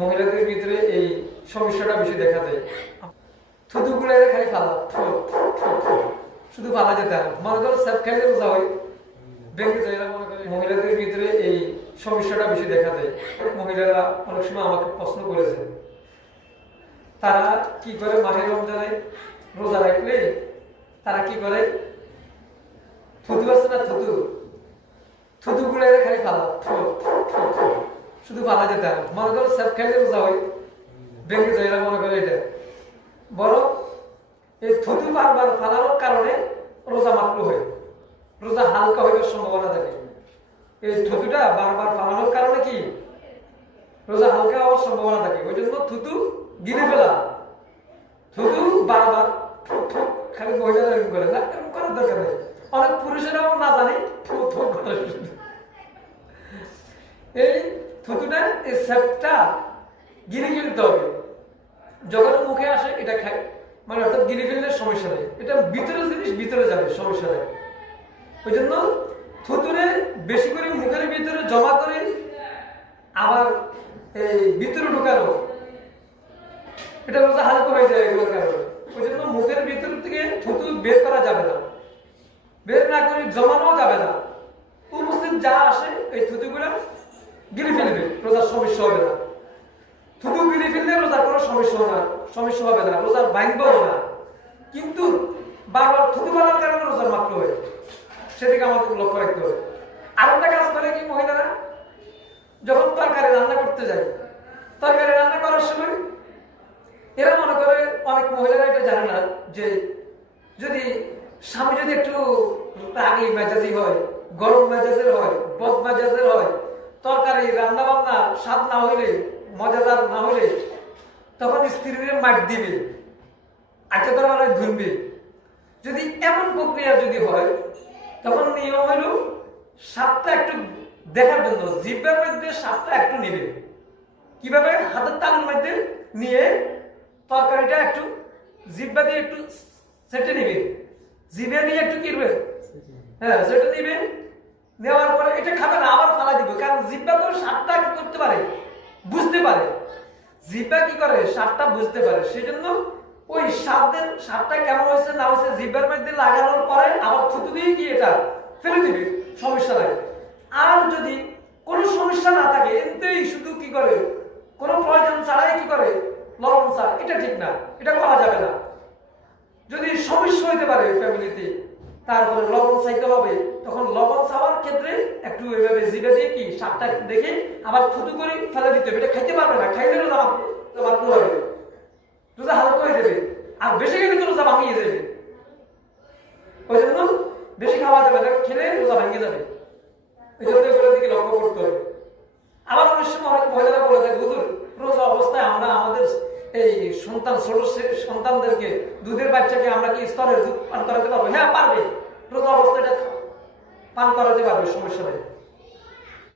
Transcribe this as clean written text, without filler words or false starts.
মহিলাদের ভিতরে এই সমস্যাটা বেশি দেখা যায়। থুতুগুলো খালি ফালা, শুধু ফালা যেতে হবে। মনে করো সেফ খাইলে রোজা হয় ভেঙে যায়, এরা মনে করে। মহিলাদের ভিতরে এই সমস্যাটা বেশি দেখা যায়। মহিলারা অনেক সময় আমাকে প্রশ্ন করেছে, তারা কি করে মাহে রমজানে রোজা রাখলে তারা কি করে, থুতু আছে না, থুতুগুলো খালি ফালা, শুধু ফালা যেতে হবে। মনে করো সেফ খাইলে রোজা হয় ভেঙে যায়, এরা মনে করে এটা। বরং এই থুতু বারবার ফালানোর কারণে রোজা মাকরুহ হয়, রোজা হালকা হওয়ার সম্ভাবনা থাকে। এই থুতুটা বারবার ফালানোর কারণে কি রোজা হালকা হওয়ার সম্ভাবনা থাকে। ওই জন্য থুতু গিলে ফেলা, থুতু বারবার খালি মহিলারা এরকম করে না, এরকম করার দরকার নেই। অনেক পুরুষেরাও না জানে এই থুতুটা, এই সেপটা গিলে ফেলতে হবে। যখন মুখে আসে এটা খায়, মানে অর্থাৎ গিলে ফেললে সমস্যা নেই, এটা ভিতরে জিনিস ভিতরে যাবে, সমস্যা নেই। ওই জন্য থুতুরে বেশি করে মুখের ভিতরে জমা করে আবার এই ভিতরে ঢুকানো, এটা রোজা হালকা হয়ে যায় এগুলোর কারণে। ওই জন্য মুখের ভিতর থেকে থুতু বের করা যাবে না, বের না করে জমানো যাবে না। উপস্থিত যা আসে এই থুতুগুলো গিলে ফেলবে, রোজার সমস্যা হবে না। থুতু গিলে ফেললে রোজার কোনো সমস্যা হবে না, রোজার ভাঙবেও না। কিন্তু বারবার থুতু ফেলার কারণে রোজার মাকরুহ হয়, সেদিকে আমাদের লক্ষ্য রাখতে হবে। আর একটা কাজ করে কি মহিলারা, যখন তরকারি রান্না করতে যায়, তরকারি রান্না করার সময় এরা মনে করে, অনেক মহিলারা এটা জানে না যে যদি স্বামী যদি একটু রাগী মেজাজি হয়, গরম মেজাজের হয়, বদ মেজাজের হয়, তরকারি রান্না বান্না স্বাদ না হইলে, মজাদার না হইলে, তখন স্ত্রীর মাঠ দিবে, আচ্ছা করে মানে ধুনবে। যদি এমন প্রক্রিয়া যদি হয়, তখন নিয়ম হইল স্বাদটা একটু দেখার জন্য জিহ্বার মধ্যে স্বাদটা একটু নেবে। কিভাবে? হাতের তালুর মধ্যে নিয়ে তরকারিটা একটু জিহ্বা দিয়ে একটু সেটে নিবে, জিভে নিয়ে একটু কিরবে, হ্যাঁ সেটা নিবে। নেওয়ার পরে এটা খাবে না, আবার ফালা দিবে, কারণ জিহ্বা তো স্বাদটা কি করতে পারে, বুঝতে পারে। জিহ্বা কি করে, স্বাদটা বুঝতে পারে। সেজন্য ওই স্বাদটা কেমন হয়েছে না হয়েছে জিহ্বার মধ্যে লাগানোর পরে আবার থুতু দিয়ে কি এটা ফেলে দিবে, সমস্যা নাই। আর যদি কোনো সমস্যা না থাকে, এতেই শুধু কি করে, কোনো প্রয়োজন ছাড়াই কি করে লবণ চা, এটা ঠিক না, এটা করা যাবে না। যদি সমস্যা হইতে পারে ফ্যামিলিতে, তারপরে লবণ চাইতে হবে, তখন লবণ চাওয়ার ক্ষেত্রে একটু এভাবে জিভে দিয়ে কি স্বাদটা একটু দেখে আবার থুতু করে ফেলে দিতে হবে। এটা খাইতে পারবে না, খাইলে রোজা মাকরুহ হবে, রোজা হালকা হয়ে যাবে। আর বেশি খেলে তো রোজা ভাঙিয়ে যাবে। ওই জন্য বেশি খাওয়া যাবে না, খেলে রোজা ভেঙে যাবে। এই জন্য এগুলোর দিকে লক্ষ্য করতে হবে। আবার অনেক সময় অনেক মহিলারা বলে থাকে, হুজুর রোজা অবস্থায় আমরা আমাদের এই ছোট সন্তানদেরকে, দুধের বাচ্চাকে আমরা কি স্তরের দুধ পান করাতে পারবো? হ্যাঁ পারবে, রোজা অবস্থায় পান করাতে পারবে, সমস্যা নেই।